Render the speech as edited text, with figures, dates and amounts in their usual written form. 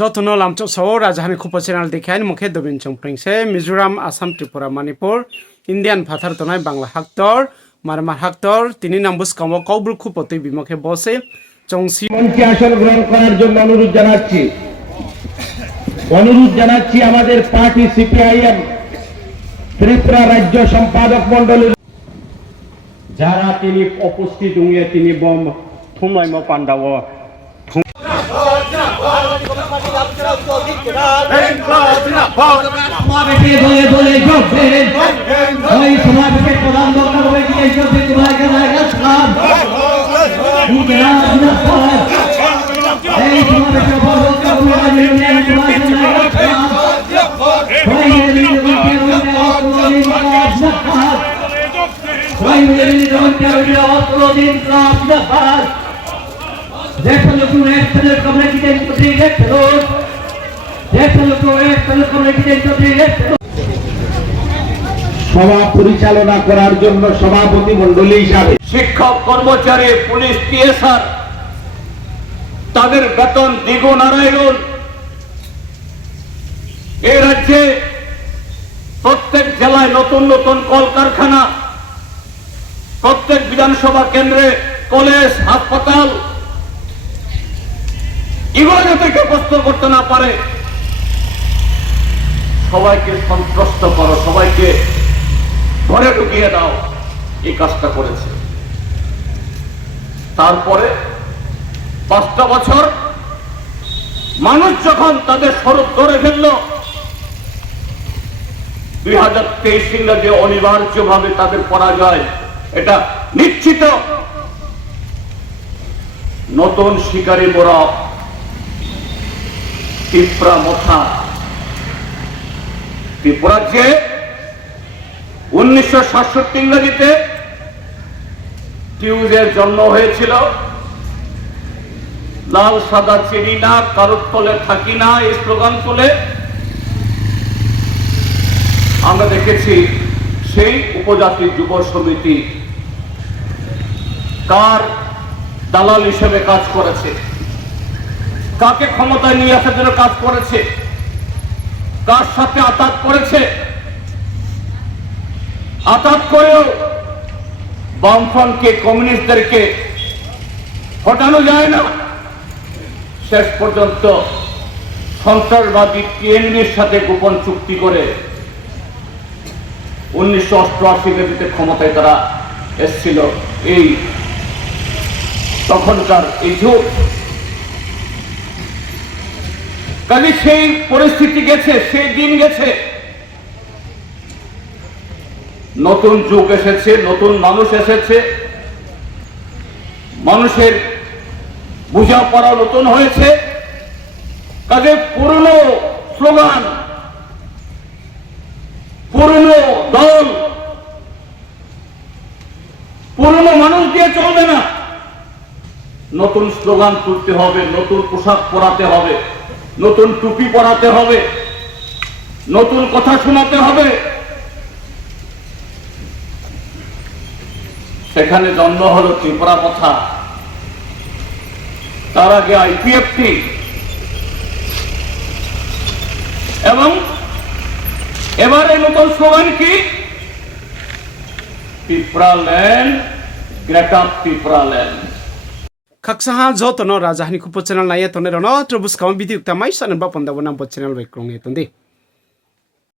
যতন লামচক সহ রাজধানী খুব চ্যানেল দেখায় মুখে দবিন চংপ্রিংসে মিজোরাম আসাম ত্রিপুরা মণিপুর ইন্ডিয়ান ভাতার তনায় বাংলা হাক্তর মারমার হাক্তর তিনি নাম্বুস কাম কৌব্রু খুপতি বিমুখে বসে চংসি মঞ্চে আসন গ্রহণ করার জন্য অনুরোধ জানাচ্ছি আমাদের পার্টি সিপিআইএম ত্রিপুরা রাজ্য সম্পাদক মণ্ডলীর যারা তিনি উপস্থিত হয়ে তিনি বম থুমলাই মো পান্ডাও সভা পরিচালনা করার জন্য সভাপতি মণ্ডলী হিসাবে শিক্ষক কর্মচারী পুলিশ টিএসআর তাদের বেতন দ্বিগুণ আড়াইগুণ। এই রাজ্যে প্রত্যেক জেলায় নতুন নতুন কলকারখানা, প্রত্যেক বিধানসভা কেন্দ্রে কলেজ, হাসপাতাল, এগুলো যাতে কেউ প্রশ্ন করতে না পারে, সবাইকে সন্ত্রস্ত করো, সবাইকে ঘরে ঢুকিয়ে দাও, এই কাজটা করেছে। তারপরে 5টা বছর মানুষ যখন তাদের স্বরূপ ধরে ফেলল, 2023 ইংরেজি অনিবার্যভাবে তাদের পরাজয় এটা নিশ্চিত। নতুন শিকারী মোরা ত্রিপুরা মথা ত্রিপুরার যে 1967 ইংরেজিতে টিউজের জন্ম হয়েছিল, লাল সাদা চিনি না, কারোর তলে থাকি না, এই স্লোগান তুলে আমরা দেখেছি সেই উপজাতি যুব সমিতি কার দালাল হিসেবে কাজ করেছে, কাকে ক্ষমতায় নিয়ে আসার জন্য কাজ করেছে, কার সাথে আতাত করেছে। আতাত করেও বামফ্রন্টকে, কমিউনিস্টদেরকে হটানো যায় না। শেষ পর্যন্ত সন্ত্রাসবাদী টিএনবির সাথে গোপন চুক্তি করে 1988 ক্ষমতায় তারা এসেছিল। এই তখনকার এই যুগ, কাজে সেই পরিস্থিতি গেছে, সেই দিন গেছে, নতুন যুগ এসেছে, নতুন মানুষ এসেছে, মানুষের বোঝাপড়া নতুন হয়েছে। কাজে পুরনো স্লোগান, পুরনো দল, পুরনো মানুষ দিয়ে চলবে না। নতুন স্লোগান তুলতে হবে, নতুন পোশাক পরাতে হবে, নতুন টুপি পরাতে হবে, নতুন কথা শোনাতে হবে। সেখানে জন্ম হলো ত্রিপুরা কথা, তার আগে আইপিএফটি, এবং এবারে নতুন স্লোগান কি? Tripura land, greater Tripura land. খাকসাহা যতন রাজধানী খুব চ্যানেল নাইয়ে তনে রন ত্রবুস কাম বিদি উক্তা মাই সানবা পন্দাবনা ব চ্যানেল বেক্রং এতন্দে।